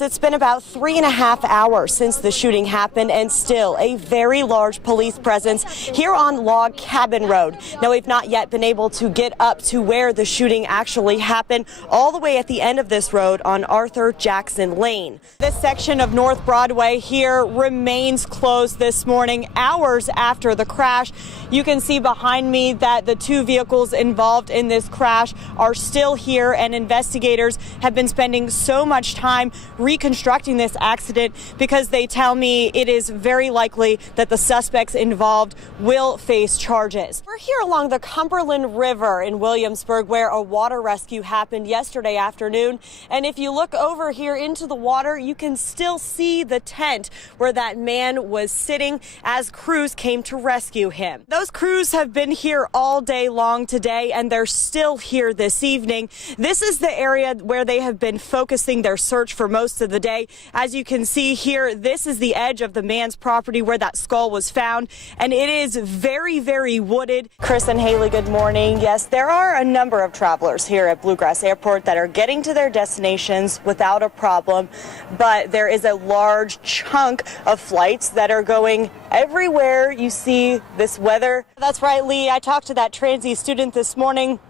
It's been about 3.5 hours since the shooting happened, and still a very large police presence here on Log Cabin Road. Now, we've not yet been able to get up to where the shooting actually happened, all the way at the end of this road on Arthur Jackson Lane. This section of North Broadway here remains closed this morning, hours after the crash. You can see behind me that the two vehicles involved in this crash are still here, and investigators have been spending so much time reconstructing this accident because they tell me it is very likely that the suspects involved will face charges. We're here along the Cumberland River in Williamsburg, where a water rescue happened yesterday afternoon. And if you look over here into the water, you can still see the tent where that man was sitting as crews came to rescue him. Those crews have been here all day long today, and they're still here this evening. This is the area where they have been focusing their search for most of the day. As you can see here, this is the edge of the man's property where that skull was found, and it is very, very wooded. Chris and Haley, good morning. Yes, there are a number of travelers here at Bluegrass Airport that are getting to their destinations without a problem, but there is a large chunk of flights that are going everywhere you see this weather. That's right, Lee. I talked to that transy student this morning.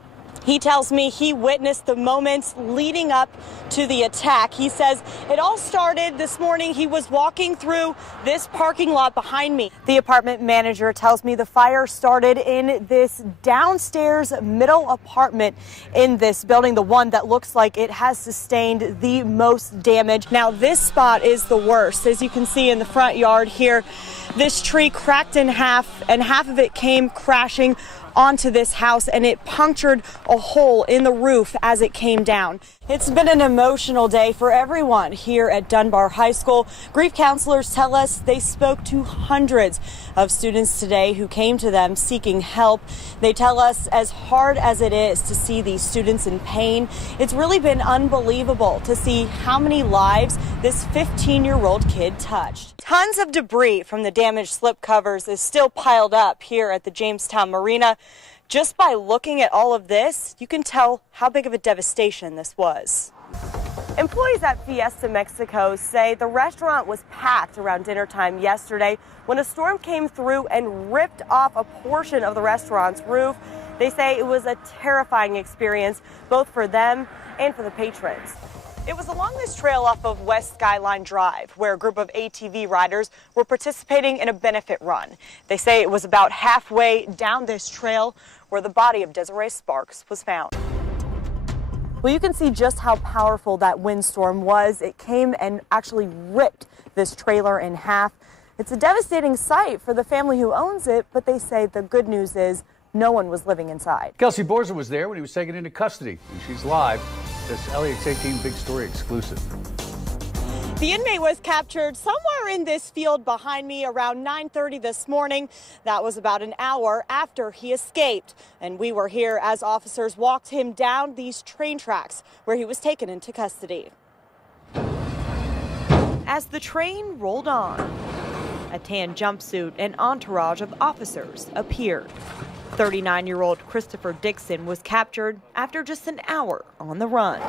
He tells me he witnessed the moments leading up to the attack. He says it all started this morning. He was walking through this parking lot behind me. The apartment manager tells me the fire started in this downstairs middle apartment in this building, the one that looks like it has sustained the most damage. Now, this spot is the worst. As you can see in the front yard here, this tree cracked in half, and half of it came crashing onto this house, and it punctured a hole in the roof as it came down. It's been an emotional day for everyone here at Dunbar High School. Grief counselors tell us they spoke to hundreds of students today who came to them seeking help. They tell us as hard as it is to see these students in pain, it's really been unbelievable to see how many lives this 15-year-old kid touched. Tons of debris from the damaged slip covers is still piled up here at the Jamestown Marina. Just by looking at all of this, you can tell how big of a devastation this was. Employees at Fiesta Mexico say the restaurant was packed around dinner time yesterday when a storm came through and ripped off a portion of the restaurant's roof. They say it was a terrifying experience, both for them and for the patrons. It was along this trail off of West Skyline Drive where a group of ATV riders were participating in a benefit run. They say it was about halfway down this trail where the body of Desiree Sparks was found. Well, you can see just how powerful that windstorm was. It came and actually ripped this trailer in half. It's a devastating sight for the family who owns it, but they say the good news is no one was living inside. Kelsey Borza was there when he was taken into custody, and she's live. This LEX 18 Big Story exclusive. The inmate was captured somewhere in this field behind me around 9:30 this morning. That was about an hour after he escaped. And we were here as officers walked him down these train tracks where he was taken into custody. As the train rolled on, a tan jumpsuit and entourage of officers appeared. 39-year-old Christopher Dixon was captured after just an hour on the run.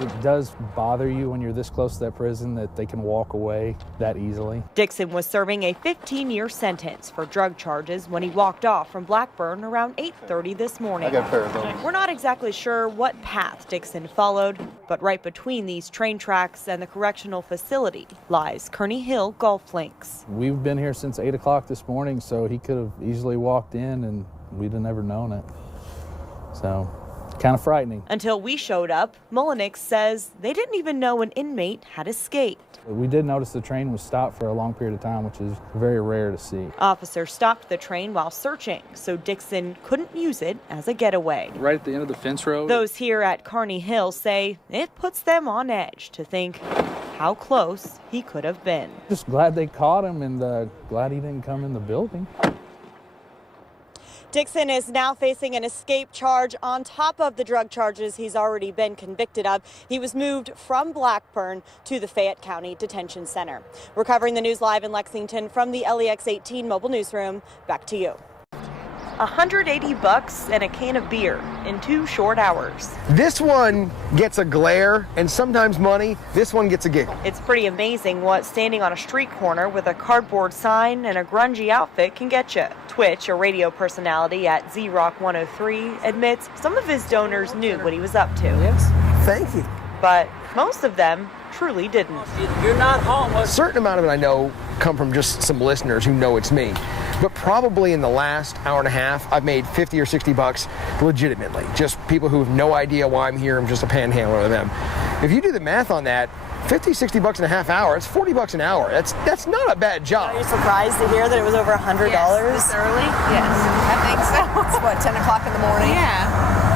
It does bother you when you're this close to that prison that they can walk away that easily. Dixon was serving a 15-year sentence for drug charges when he walked off from Blackburn around 8:30 this morning. We're not exactly sure what path Dixon followed, but right between these train tracks and the correctional facility lies Kearney Hill Golf Links. We've been here since 8 o'clock this morning, so he could have easily walked in and we'd have never known it. So, kind of frightening. Until we showed up, Mullenix says they didn't even know an inmate had escaped. We did notice the train was stopped for a long period of time, which is very rare to see. Officers stopped the train while searching, so Dixon couldn't use it as a getaway. Right at the end of the fence road. Those here at Kearney Hill say it puts them on edge to think how close he could have been. Just glad they caught him and glad he didn't come in the building. Dixon is now facing an escape charge on top of the drug charges he's already been convicted of. He was moved from Blackburn to the Fayette County Detention Center. We're covering the news live in Lexington from the LEX 18 mobile newsroom. Back to you. $180 and a can of beer in 2 short hours. This one gets a glare and sometimes money. This one gets a giggle. It's pretty amazing what standing on a street corner with a cardboard sign and a grungy outfit can get you. Twitch, a radio personality at Z-Rock 103, admits some of his donors knew what he was up to. Yes. Thank you. But most of them truly didn't. You're not homeless. A certain amount of it I know come from just some listeners who know it's me. But probably in the last hour and a half, I've made $50 or $60 legitimately. Just people who have no idea why I'm here. I'm just a panhandler to them. If you do the math on that, $50, $60 in a half hour, it's $40 an hour. That's not a bad job. Are you surprised to hear that it was over $100? Yes, this early? Yes, I think so. It's what, 10 o'clock in the morning? Yeah.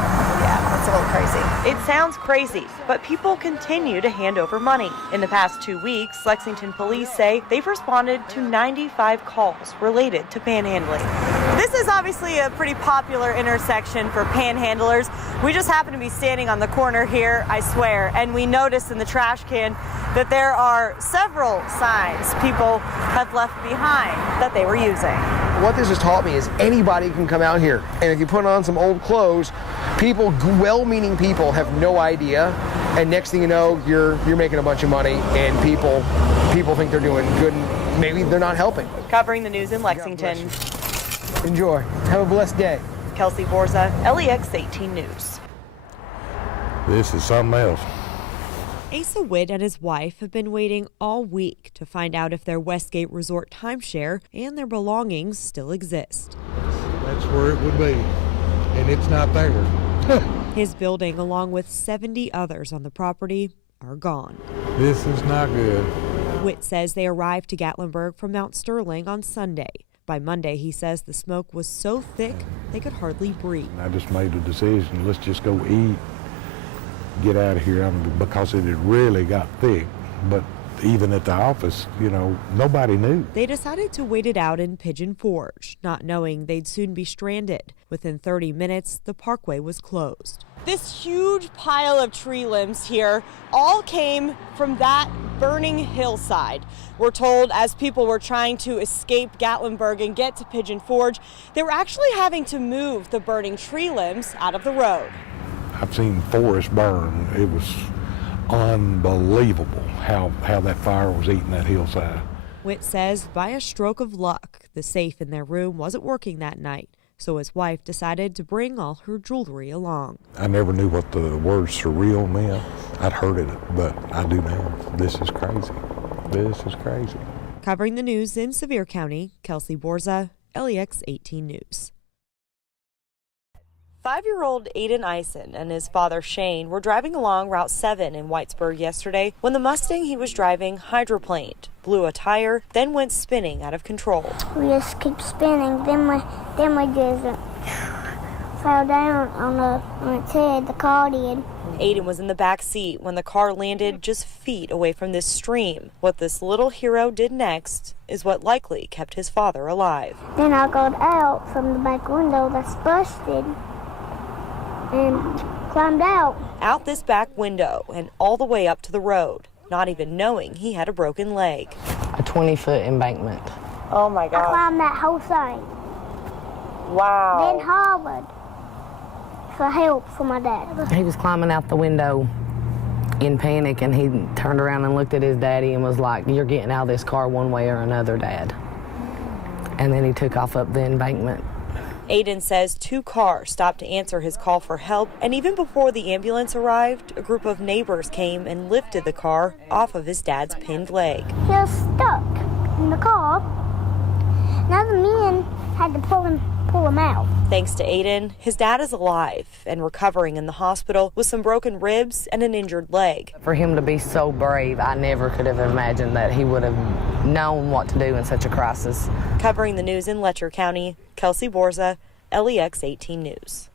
Yeah, it's a little crazy. It sounds crazy, but people continue to hand over money. In the past 2 weeks, Lexington police say they've responded to 95 calls related to panhandling. This is obviously a pretty popular intersection for panhandlers. We just happen to be standing on the corner here, I swear, and we noticed in the trash can that there are several signs people have left behind that they were using. What this has taught me is anybody can come out here, and if you put on some old clothes, people, well-meaning people, have no idea, and next thing you know, you're making a bunch of money, and people think they're doing good, and maybe they're not helping. Covering the news in Lexington. Enjoy. Have a blessed day. Kelsey, Borza, LEX 18 News. This is something else. Asa Witt and his wife have been waiting all week to find out if their Westgate Resort timeshare and their belongings still exist. That's where it would be, and it's not there. His building, along with 70 others on the property, are gone. This is not good. Witt says they arrived to Gatlinburg from Mount Sterling on Sunday. By Monday, he says the smoke was so thick they could hardly breathe. I just made a decision, let's just go eat, get out of here, because it had really got thick. But even at the office, nobody knew. They decided to wait it out in Pigeon Forge, not knowing they'd soon be stranded. Within 30 minutes, the parkway was closed. This huge pile of tree limbs here all came from that burning hillside. We're told as people were trying to escape Gatlinburg and get to Pigeon Forge, they were actually having to move the burning tree limbs out of the road. I've seen forest burn. It was unbelievable how that fire was eating that hillside. Witt says by a stroke of luck, the safe in their room wasn't working that night, so his wife decided to bring all her jewelry along. I never knew what the word surreal meant. I'd heard it, but I do now. This is crazy. This is crazy. Covering the news in Sevier County, Kelsey, Borza, LEX 18 News. 5-year-old Aiden Eisen and his father Shane were driving along Route 7 in Whitesburg yesterday when the Mustang he was driving hydroplaned, blew a tire, then went spinning out of control. We just keep spinning, then we just fell down on its head, the car did. Aiden was in the back seat when the car landed just feet away from this stream. What this little hero did next is what likely kept his father alive. Then I got out from the back window that's busted and climbed out this back window and all the way up to the road, not even knowing he had a broken leg. A 20-foot embankment. Oh my God. I climbed that whole thing. Wow. Then hollered for help for my dad. He was climbing out the window in panic, and he turned around and looked at his daddy and was like, "You're getting out of this car one way or another, Dad." And then he took off up the embankment. Aiden says 2 cars stopped to answer his call for help, and even before the ambulance arrived, a group of neighbors came and lifted the car off of his dad's pinned leg. He was stuck in the car. Now the men had to pull him out. Thanks to Aiden, his dad is alive and recovering in the hospital with some broken ribs and an injured leg. For him to be so brave, I never could have imagined that he would have known what to do in such a crisis. Covering the news in Letcher County, Kelsey, Borza, LEX 18 News.